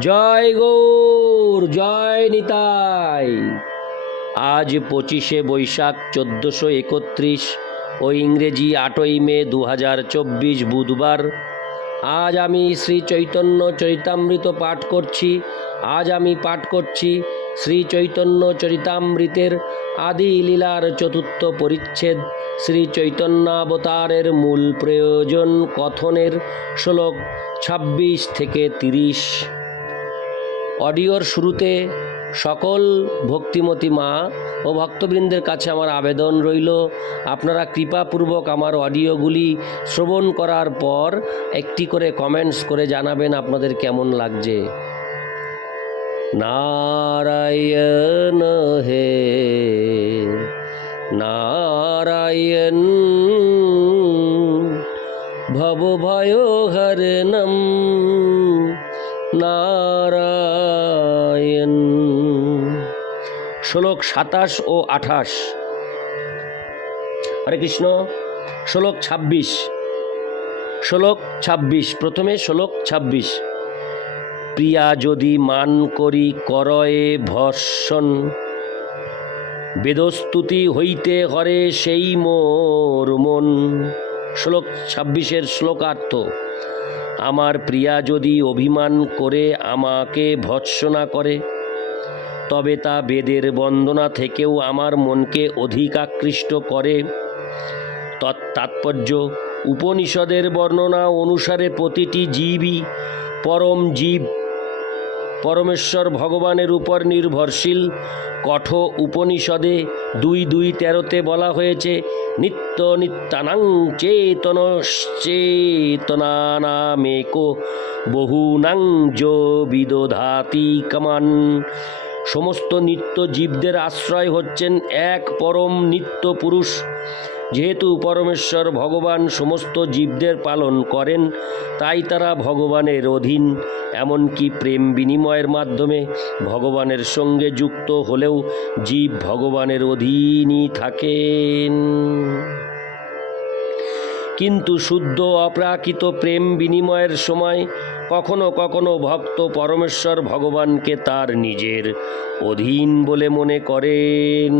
জয় গৌর, জয় নিতাই। আজ পঁচিশে বৈশাখ চোদ্দোশো একত্রিশ ও ইংরেজি আটই মে দু হাজার চব্বিশ বুধবার। আজ আমি শ্রী চৈতন্য চরিতামৃত পাঠ করছি। আজ আমি পাঠ করছি শ্রী চৈতন্য চরিতামৃতের আদি লীলার চতুর্থ পরিচ্ছেদ। শ্রী চৈতন্যাবতারের মূল প্রয়োজন কথনের শ্লোক ছাব্বিশ থেকে তিরিশ। অডিওর শুরুতে সকল ভক্তিমতী মা ও ভক্তবৃন্দের কাছে আমার আবেদন রইল। আপনারা কৃপাপূর্বক আমার অডিওগুলি শ্রবণ করার পর একটি করে কমেন্টস করে জানাবেন আপনাদের কেমন লাগছে। নারায়ণ হে, নারায়ণ ভবভয়হরণম নারায়ণ শ্লোক সাতাশ ও আঠাশ। হরে কৃষ্ণ, শ্লোক ছাব্বিশ। শ্লোক ছাব্বিশ, প্রথমে শ্লোক ছাব্বিশ। প্রিয়া যদি মান করি করয়ে ভর্ষণ, বেদস্তুতি হইতে হরে সেই মোর মন। শ্লোক ছাব্বিশের শ্লোকার্থ, আমার প্রিয়া যদি অভিমান করে আমাকে ভৎসনা করে তবে তা বেদের বন্দনা থেকেও আমার মনকে অধিক আকৃষ্ট করে তৎতাৎপর্য উপনিষদের বর্ণনা অনুসারে প্রতিটি জীবই পরম জীব। পরমেশ্বর ভগবানের উপর নির্ভরশীল। কঠ উপনিষদে দুই দুই তেরোতে বলা হয়েছে, নিত্য নিত্যানাং চেতন চেতনানামেকো বহুনাং যো বিদধাতি কমান। সমস্ত নিত্য জীবদের আশ্রয় হচ্ছেন এক পরম নিত্য পুরুষ। যেহেতু পরমেশ্বর ভগবান সমস্ত জীবদের পালন করেন, তাই তারা ভগবানের অধীন, এমনকি প্রেম বিনিময়ের মাধ্যমে ভগবানের সঙ্গে যুক্ত হলেও জীব ভগবানের অধীনই থাকেন। কিন্তু শুদ্ধ অপ্রাকৃত প্রেম বিনিময়ের সময় কখনো কখনো ভক্ত পরমেশ্বর ভগবানকে তার নিজের অধীন বলে মনে করেন।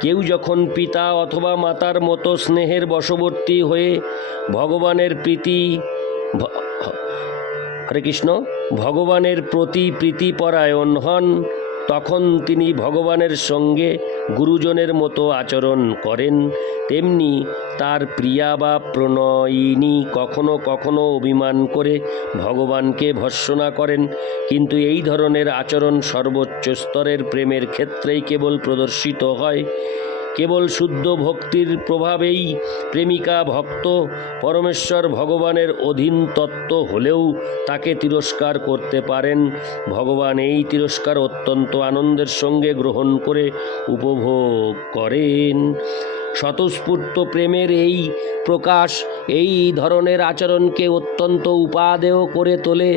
কেউ যখন পিতা অথবা মাতার মতো স্নেহের বশবর্তী হয়ে ভগবানের প্রীতি হরে কৃষ্ণ, ভগবানের প্রতি প্রীতিপরায়ণ হন তখন তিনি ভগবানের সঙ্গে গুরুজনের মতো আচরণ করেন, তেমনি তার প্রিয়া বা প্রণয়িনী কখনো কখনো অভিমান করে ভগবানকে ভর্ষণা করেন, কিন্তু এই ধরনের আচরণ সর্বোচ্চ স্তরের প্রেমের ক্ষেত্রেই কেবল প্রদর্শিত হয়। কেবল শুদ্ধ ভক্তির প্রভাবেই প্রেমিকা ভক্ত, পরমেশ্বর ভগবানের অধীন তত্ত্ব হলেও তাকে তিরস্কার করতে পারেন। ভগবান এই তিরস্কার অত্যন্ত আনন্দের সঙ্গে গ্রহণ করে উপভোগ করেন। স্বতঃস্ফূর্ত প্রেমের এই প্রকাশ এই ধরনের আচরণকে অত্যন্ত উপাদেয় করে তোলে।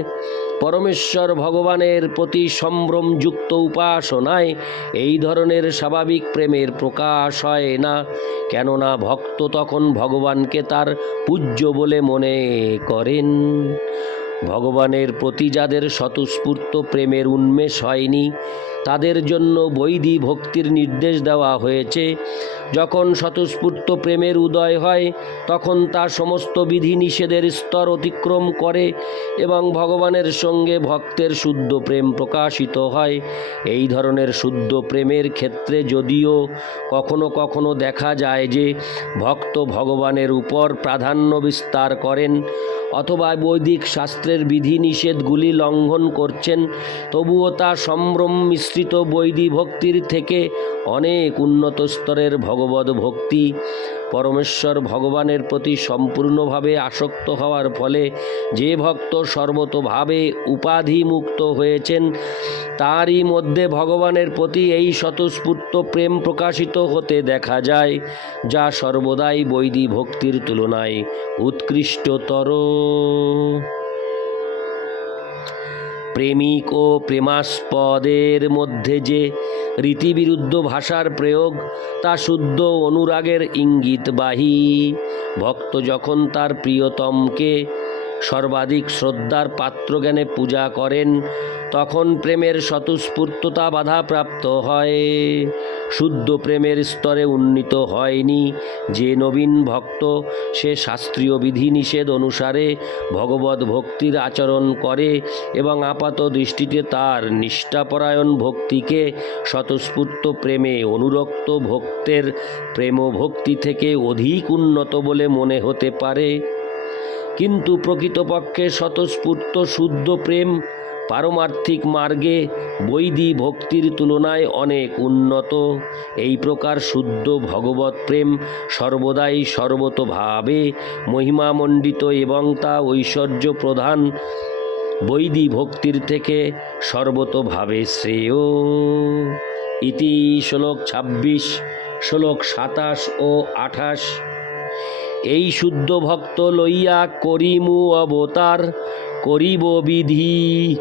পরমেশ্বর ভগবানের প্রতি সম্ভ্রমযুক্ত উপাসনায় এই ধরনের স্বাভাবিক প্রেমের প্রকাশ হয় না। কেননা ভক্ত তখন ভগবানকে তার পূজ্য বলে মনে করেন। ভগবানের প্রতি যাদের স্বতঃস্ফূর্ত প্রেমের উন্মেষ হয়নি তাদের জন্য বৈধি ভক্তির নির্দেশ দেওয়া হয়েছে। যখন স্বতঃস্ফূর্ত প্রেমের উদয় হয়, তখন তা সমস্ত বিধি নিষেধের স্তর অতিক্রম করে এবং ভগবানের সঙ্গে ভক্তের শুদ্ধ প্রেম প্রকাশিত হয়। এই ধরনের শুদ্ধ প্রেমের ক্ষেত্রে যদিও কখনো কখনো দেখা যায় যে ভক্ত ভগবানের উপর প্রাধান্য বিস্তার করেন অথবা বৈদিক শাস্ত্রের বিধি নিষেধগুলি লঙ্ঘন করছেন, তবুও তা সম্ভ্রম মিশ্রিত বৈদি ভক্তির থেকে অনেক উন্নত স্তরের ভগবত ভক্তি, পরমেশ্বর ভগবানের প্রতি সম্পূর্ণভাবে আসক্ত হওয়ার ফলে যে ভক্ত সর্বতভাবে উপাধিমুক্ত হয়েছেন, তারই মধ্যে ভগবানের প্রতি এই স্বতঃস্ফূর্ত প্রেম প্রকাশিত হতে দেখা যায়, যা সর্বদাই বৈদি ভক্তির তুলনায় উৎকৃষ্টতর। প্রেমিক ও প্রেমাস্পদের মধ্যে যে রীতিবিরুদ্ধ ভাষার প্রয়োগ, তা শুদ্ধ অনুরাগের ইঙ্গিতবাহী। ভক্ত যখন তার প্রিয়তমকে সর্বাধিক শ্রদ্ধার পাত্রজ্ঞানে পূজা করেন, তখন প্রেমের স্বতঃস্ফূর্ততা বাধাপ্রাপ্ত হয়। শুদ্ধ প্রেমের স্তরে উন্নীত হয়নি যে নবীন ভক্ত, সে শাস্ত্রীয় বিধিনিষেধ অনুসারে ভগবত ভক্তির আচরণ করে এবং আপাত দৃষ্টিতে তার নিষ্ঠাপরায়ণ ভক্তিকে স্বতঃস্ফূর্ত প্রেমে অনুরক্ত ভক্তের প্রেম ভক্তি থেকে অধিক উন্নত বলে মনে হতে পারে। কিন্তু প্রকৃতপক্ষে স্বতঃস্ফূর্ত শুদ্ধ প্রেম পারমার্থিক মার্গে বৈধি ভক্তির তুলনায় অনেক উন্নত। এই প্রকার শুদ্ধ ভগবত প্রেম সর্বদাই সর্বতভাবে মহিমামণ্ডিত এবং তা ঐশ্বর্য প্রধান বৈধি ভক্তির থেকে সর্বতভাবে শ্রেয়। ইতি শ্লোক ছাব্বিশ, শ্লোক সাতাশ ও আঠাশ। এই শুদ্ধ ভক্ত লইয়া করিমু অবতার, করিব বিধি।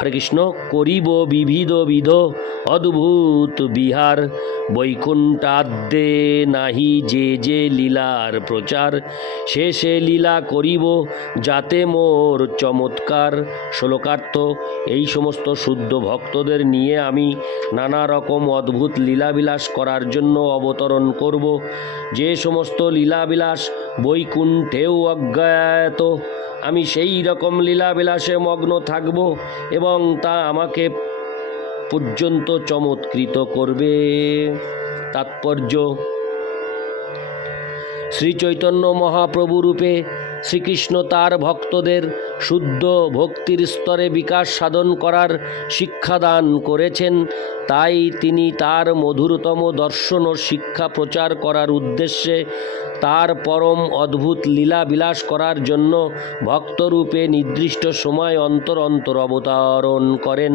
হরে কৃষ্ণ, করিব বিবিধ বিধ, অদ্ভুত বিহার। বৈকুণ্ঠাদ্যে নাহি যে যে লীলার প্রচার, সে সে লীলা করিব যাতে মোর চমৎকার। শ্লোকার্থ, এই সমস্ত শুদ্ধ ভক্তদের নিয়ে আমি নানা রকম অদ্ভুত লীলাবিলাস করার জন্য অবতরণ করব। যে সমস্ত লীলাবিলাস বৈকুণ্ঠেও অজ্ঞাত, আমি সেই রকম লীলাবিলাসে মগ্ন থাকব এবং তা আমাকে পর্যন্ত চমৎকৃত করবে। তাৎপর্য শ্রী চৈতন্য মহাপ্রভু রূপে শ্রীকৃষ্ণ তার ভক্তদের শুদ্ধ ভক্তির স্তরে বিকাশ সাধন করার শিক্ষাদান করেছেন। তাই তিনি তার মধুরতম দর্শন ও শিক্ষা প্রচার করার উদ্দেশ্যে তার পরম অদ্ভুত লীলা বিলাস করার জন্য ভক্তরূপে নির্দিষ্ট সময় অন্তর অন্তর অবতারণ করেন।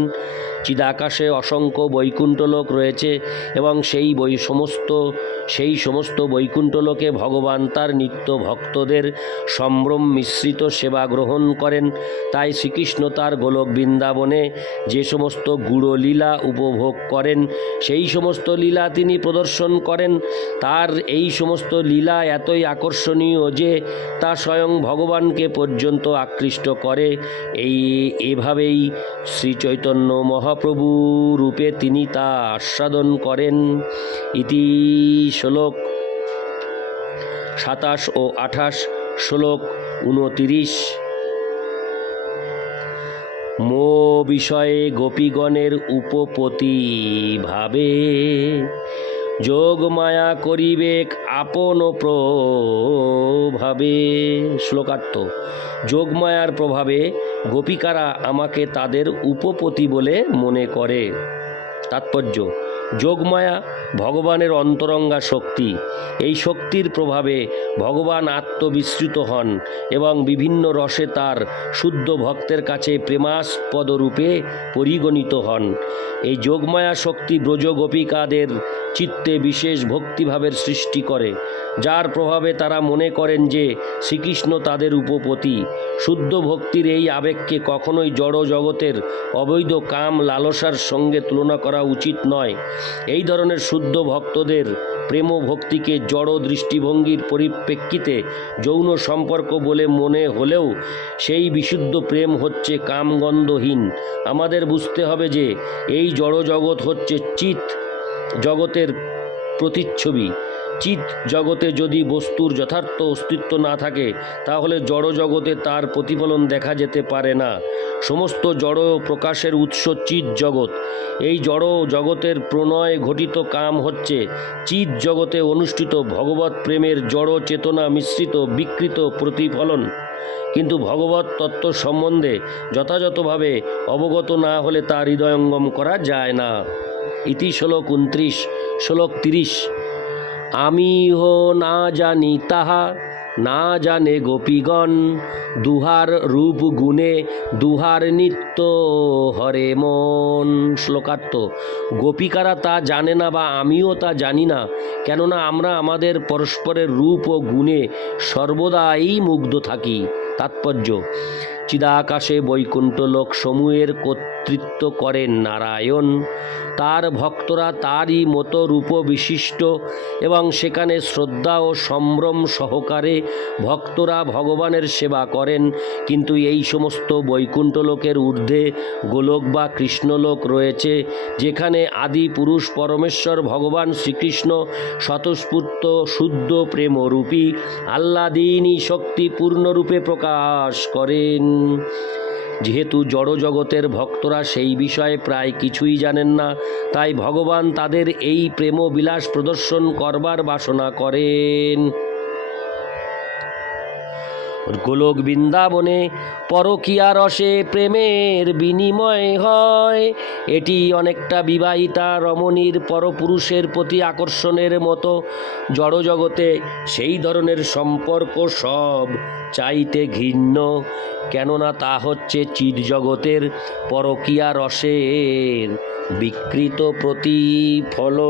চিদাকাশে অসংখ্য বৈকুণ্ঠলোক রয়েছে এবং সেই বই সমস্ত, সেই সমস্ত বৈকুণ্ঠলোকে ভগবান তার নিত্য ভক্তদের সম্ভ্রম মিশ্রিত সেবা গ্রহণ করেন। তাই শ্রীকৃষ্ণ তার গোলক বৃন্দাবনে যে সমস্ত গুড় লীলা উপভোগ করেন, সেই সমস্ত লীলা তিনি প্রদর্শন করেন। তার এই সমস্ত লীলা এতই আকর্ষণীয় যে তা স্বয়ং ভগবানকে পর্যন্ত আকৃষ্ট করে। এই, এভাবেই শ্রী চৈতন্য মহাপ্রভু রূপে তিনি তা আস্বাদন করেন। ইতি শ্লোক সাতাশ ও আঠাশ, শ্লোক উনতিরিশ। মো বিষয়ে গোপীগণের উপপতি ভাবে যোগ মায়া করিবেক আপন প্রভাবে। শ্লোকার্থ, যোগমায়ার প্রভাবে গোপিকারা আমাকে তাদের উপপতি বলে মনে করে। তাৎপর্য যোগমায়া, ভগবানের অন্তরঙ্গা শক্তি। এই শক্তির প্রভাবে ভগবান আত্মবিস্মৃত হন এবং বিভিন্ন রসে তার শুদ্ধ ভক্তের কাছে প্রেমাস্পদরূপে পরিগণিত হন। এই যোগমায়া শক্তি ব্রজ গোপিকাদের চিত্তে বিশেষ ভক্তিভাবের সৃষ্টি করে, যার প্রভাবে তারা মনে করেন যে শ্রীকৃষ্ণ তাদের উপপতি। শুদ্ধ ভক্তির এই আবেগকে কখনোই জড় জগতের অবৈধ কাম লালসার সঙ্গে তুলনা করা উচিত নয়। এই ধরনের শুদ্ধ ভক্তদের প্রেম ভক্তিকে জড় দৃষ্টিভঙ্গির পরিপ্রেক্ষিতে যৌন সম্পর্ক বলে মনে হলেও সেই বিশুদ্ধ প্রেম হচ্ছে কামগন্ধহীন। আমাদের বুঝতে হবে যে এই জড় জগৎ হচ্ছে চিত জগতের প্রতিচ্ছবি। চিত জগতে যদি বস্তুর যথার্থ অস্তিত্ব না থাকে, তাহলে জড় জগতে তার প্রতিফলন দেখা যেতে পারে না। সমস্ত জড় প্রকাশের উৎস চিত জগৎ। এই জড় জগতের প্রণয় ঘটিত কাম হচ্ছে চিত জগতে অনুষ্ঠিত ভগবত প্রেমের জড় চেতনা মিশ্রিত বিকৃত প্রতিফলন। কিন্তু ভগবত তত্ত্ব সম্বন্ধে যথাযথভাবে অবগত না হলে তা হৃদয়ঙ্গম করা যায় না। ইতি শ্লোক উনত্রিশ শ্লোক তিরিশ। আমি হো না জানি তাহা, না জানে গোপীগণ। দুহার রূপ গুণে দুহার নিত্য হরে মন। শ্লোকার্থ, গোপিকারা তা জানে না বা আমিও তা জানি না, কেননা আমরা আমাদের পরস্পরের রূপ ও গুণে সর্বদাই মুগ্ধ থাকি। তাৎপর্য চিদাকাশে বৈকুণ্ঠ লোক সমূহের কর্তৃত্ব করেন নারায়ণ। তার ভক্তরা তারই মতো রূপ বিশিষ্ট এবং সেখানে শ্রদ্ধা ও সম্ভ্রম সহকারে ভক্তরা ভগবানের সেবা করেন। কিন্তু এই সমস্ত বৈকুণ্ঠ লোকের ঊর্ধ্বে গোলক বা কৃষ্ণলোক রয়েছে, যেখানে আদি পুরুষ পরমেশ্বর ভগবান শ্রীকৃষ্ণ স্বতঃস্ফূর্ত, শুদ্ধ, প্রেমরূপী আহ্লাদিনী শক্তি পূর্ণরূপে প্রকাশ করেন। যেহেতু জড়জগতের ভক্তরা সেই বিষয়ে প্রায় কিছুই জানেন না, তাই ভগবান তাদের এই প্রেম বিলাস প্রদর্শন করবার বাসনা করেন। গোলক বৃন্দাবনে পরকিয়া রসে প্রেমের বিনিময় হয়। এটি অনেকটা বিবাহিতা রমণীর পরপুরুষের প্রতি আকর্ষণের মতো। জড়জগতে সেই ধরনের সম্পর্ক সব চাইতে ঘৃণ্য। কেননা তা হচ্ছে চিৎ জগতের পরকীয়া রসের বিকৃত প্রতিফলন।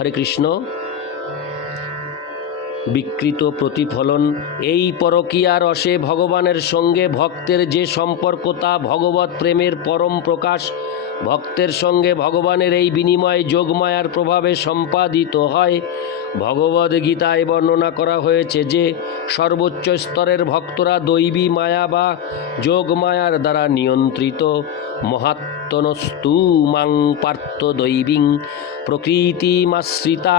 হরে কৃষ্ণ। বিকৃত প্রতিফলন, এই পরকীয়া রসে ভগবানের সঙ্গে ভক্তের যে সম্পর্ক তা ভগবত প্রেমের পরম প্রকাশ, ভক্তের সঙ্গে ভগবানের এই বিনিময় যোগমায়ার প্রভাবে সম্পাদিত হয়। ভগবদ গীতায় বর্ণনা করা হয়েছে যে, সর্বোচ্চ স্তরের ভক্তরা দৈবী মায়া বা যোগমায়ার দ্বারা নিয়ন্ত্রিত। মহাত্মনস্তু মাং পার্থ দৈবিং প্রকৃতিমাশ্রিতা।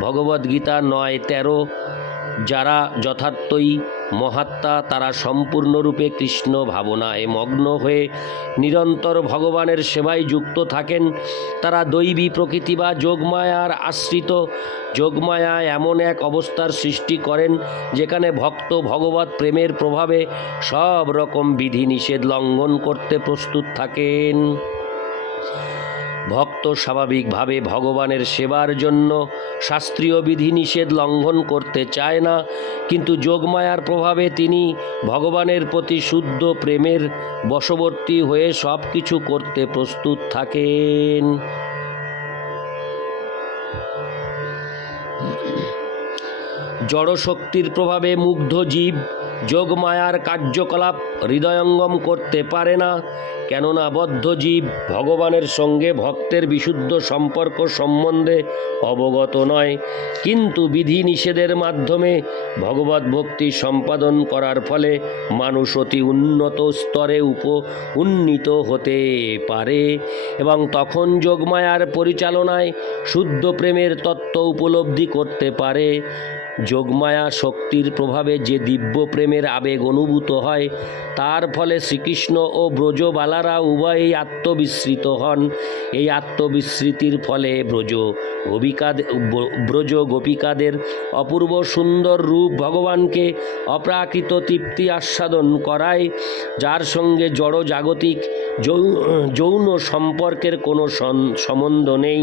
ভগবদ্গীতা নয় তেরো। যারা যথার্থই মহাত্মা তারা সম্পূর্ণরূপে কৃষ্ণ ভাবনায় মগ্ন হয়ে নিরন্তর ভগবানের সেবায় যুক্ত থাকেন। তারা দৈবী প্রকৃতি বা যোগমায়ার আশ্রিত। যোগমায়া এমন এক অবস্থার সৃষ্টি করেন, যেখানে ভক্ত ভগবত প্রেমের প্রভাবে সব রকম বিধিনিষেধ লঙ্ঘন করতে প্রস্তুত থাকেন। ভক্ত স্বাভাবিকভাবে ভগবানের সেবার জন্য শাস্ত্রীয় বিধিনিষেধ লঙ্ঘন করতে চায় না, কিন্তু যোগমায়ার প্রভাবে তিনি ভগবানের প্রতি শুদ্ধ প্রেমের বশবর্তী হয়ে সব কিছু করতে প্রস্তুত থাকেন। জড়শক্তির প্রভাবে মুগ্ধ জীব যোগমায়ার কার্যকলাপ হৃদয়ঙ্গম করতে পারে না, কেননা বদ্ধজীব ভগবানের সঙ্গে ভক্তের বিশুদ্ধ সম্পর্ক সম্বন্ধে অবগত নয়। কিন্তু বিধি নিষেধের মাধ্যমে ভগবত ভক্তি সম্পাদন করার ফলে মানুষ অতি উন্নত স্তরে উপ উন্নীত হতে পারে এবং তখন যোগমায়ার পরিচালনায় শুদ্ধ প্রেমের তত্ত্ব উপলব্ধি করতে পারে। যোগমায়া শক্তির প্রভাবে যে দিব্য প্রেমের আবেগ অনুভূত হয়, তার ফলে শ্রীকৃষ্ণ ও ব্রজবালারা উভয়েই আত্মবিস্মৃত হন। এই আত্মবিস্মৃতির ফলে ব্রজ গোপিকাদের ব্রজ গোপিকাদের অপূর্ব সুন্দর রূপ ভগবানকে অপ্রাকৃত তৃপ্তি আস্বাদন করায়, যার সঙ্গে জড় জাগতিক যৌন সম্পর্কের কোনো সম্বন্ধ নেই।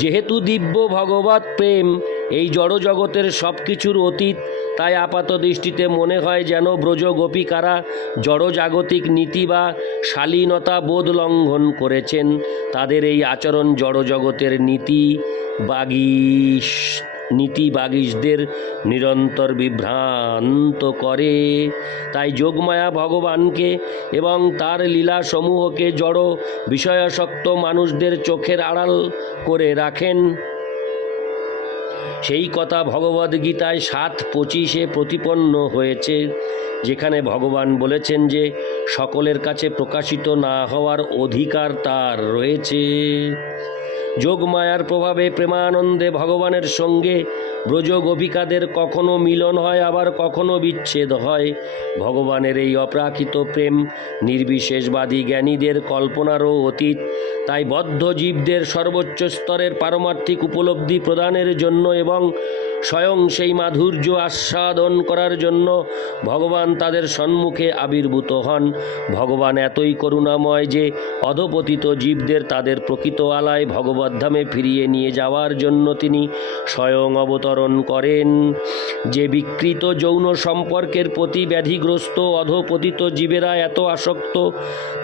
যেহেতু দিব্য ভগবত প্রেম এই জড়জগতের সব কিছুর অতীত, তাই আপাত দৃষ্টিতে মনে হয় যেন ব্রজ গোপিকারা জড়জাগতিক নীতি বা শালীনতা বোধ লঙ্ঘন করেছেন। তাদের এই আচরণ জড়জগতের নীতি বাগিস নীতি বাগিসদের নিরন্তর বিভ্রান্ত করে। তাই যোগমায়া ভগবানকে এবং তার লীলা সমূহকে জড় বিষয়াসক্ত মানুষদের চোখের আড়াল করে রাখেন। সেই কথা ভগবদ্গীতায় সাত পঁচিশে প্রতিপন্ন হয়েছে, যেখানে ভগবান বলেছেন যে সকলের কাছে প্রকাশিত না হওয়ার অধিকার তার রয়েছে। যোগমায়ার প্রভাবে প্রেমানন্দে ভগবানের সঙ্গে ব্রজ গোপিকাদের কখনো মিলন হয়, আবার কখনো বিচ্ছেদ হয়। ভগবানের এই অপ্রাকৃত প্রেম নির্বিশেষবাদী জ্ঞানীদের কল্পনারও অতীত। তাই বদ্ধ জীবদের সর্বোচ্চ স্তরের পারমার্থিক উপলব্ধি প্রদানের জন্য এবং স্বয়ং সেই মাধুর্য আস্বাদন করার জন্য ভগবান তাদের সম্মুখে আবির্ভূত হন। ভগবান এতই করুণাময় যে অধপতিত জীবদের তাদের প্রকৃত আলায় ভগবদ্ধামে ফিরিয়ে নিয়ে যাওয়ার জন্য তিনি স্বয়ং অবতরণ করেন। যে বিকৃত যৌন সম্পর্কের প্রতি ব্যাধিগ্রস্ত, অধপতিত জীবেরা এত আসক্ত,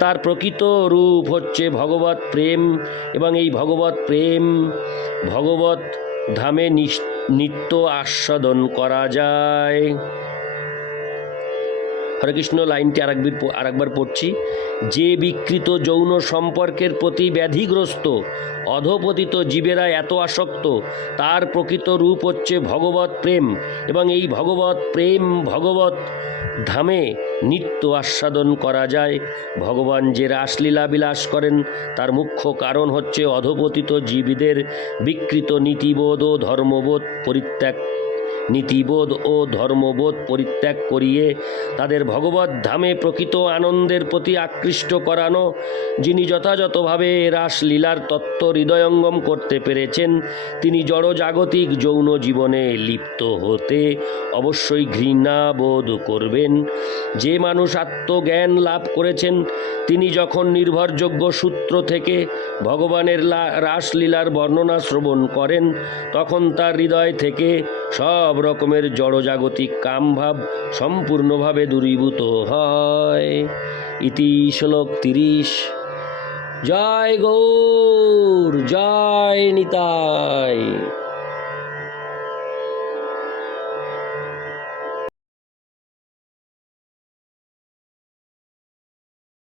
তার প্রকৃত রূপ হচ্ছে ভগবত প্রেম এবং এই ভগবত প্রেম ভগবত ধামে নিত্য আস্বাদন করা যায়। হরে কৃষ্ণ লাইনটি আরেকবার আরেকবার পড়ছি। যে বিকৃত যৌন সম্পর্কের প্রতি ব্যাধিগ্রস্ত, অধপতিত জীবেরা এত আসক্ত, তার প্রকৃত রূপ হচ্ছে ভগবত প্রেম এবং এই ভগবত প্রেম ভগবত ধামে নিত্য আস্বাদন করা যায়। ভগবান যে রাসলীলা বিলাস করেন, তার মুখ্য কারণ হচ্ছে অধপতিত জীবীদের বিকৃত নীতিবোধ ও ধর্মবোধ পরিত্যাগ। নীতিবোধ ও ধর্মবোধ পরিত্যাগ করিয়ে তাদের ভগবত ধামে প্রকৃত আনন্দের প্রতি আকৃষ্ট করানো, যিনি যথাযথভাবে রাসলীলার তত্ত্ব হৃদয়ঙ্গম করতে পেরেছেন, তিনি জড়জাগতিক যৌন জীবনে লিপ্ত হতে অবশ্যই ঘৃণা বোধ করবেন। যে মানুষ আত্মজ্ঞান লাভ করেছেন, তিনি যখন নির্ভরযোগ্য সূত্র থেকে ভগবানের রাসলীলার বর্ণনা শ্রবণ করেন, তখন তার হৃদয় থেকে সব রকমের জড়জাগতিক কামভাব সম্পূর্ণভাবে দূরীভূত হয়। ইতি শ্লোক তিরিশ। জয় গৌর জয় নিতাই।